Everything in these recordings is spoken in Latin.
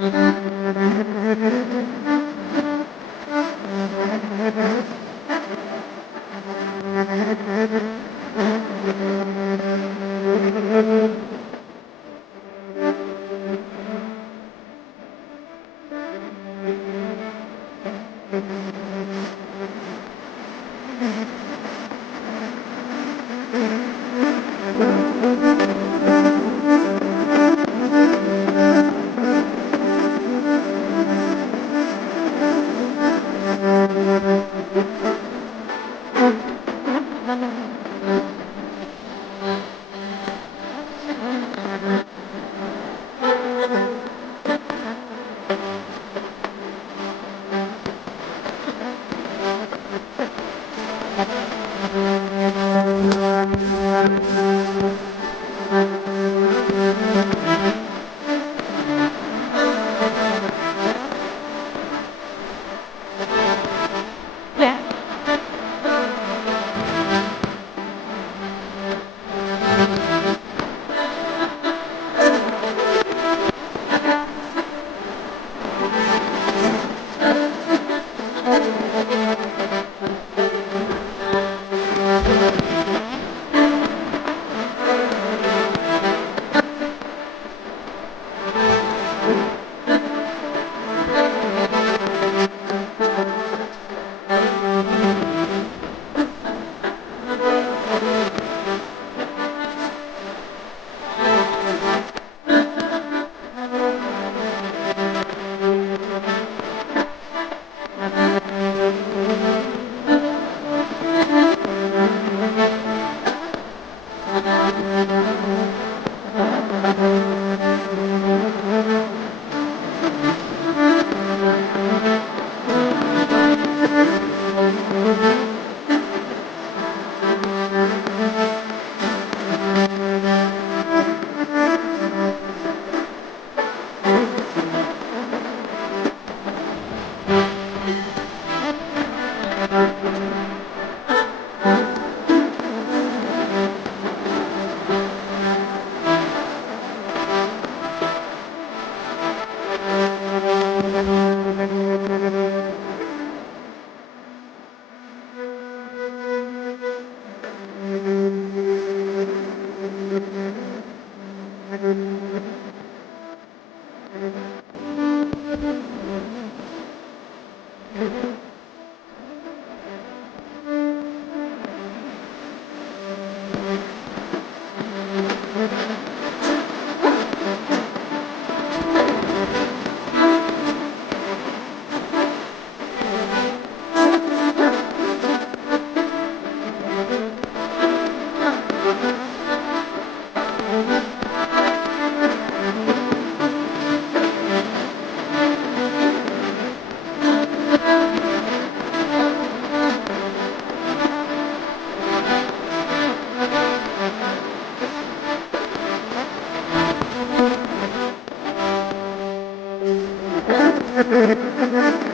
Mm-hmm. না না না Mm-hmm. Mm-hmm.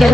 Yeah.